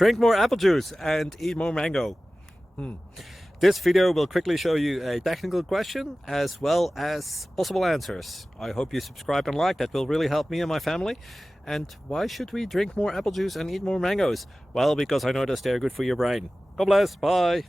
Drink more apple juice and eat more mango. This video will quickly show you a technical question as well as possible answers. I hope you subscribe and like, that will really help me and my family. And why should we drink more apple juice and eat more mangoes? Well, because I noticed they're good for your brain. God bless, bye!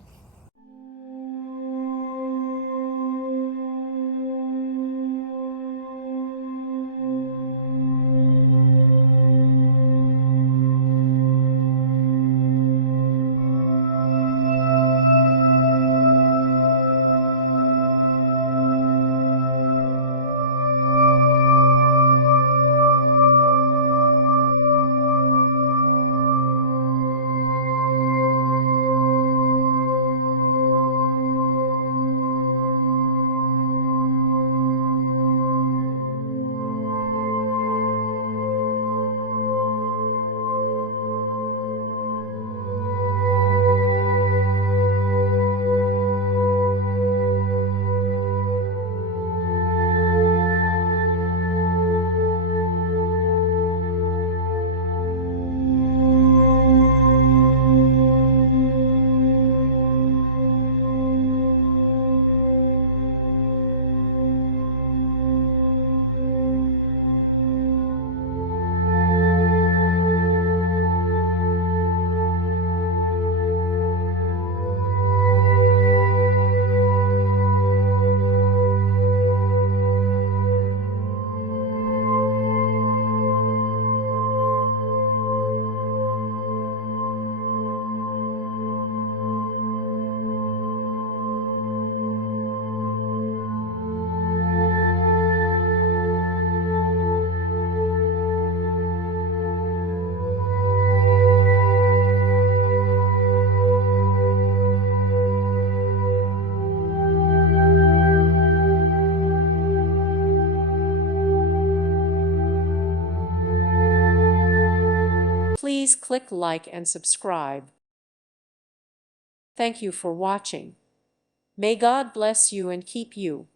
Please click like and subscribe. Thank you for watching. May God bless you and keep you.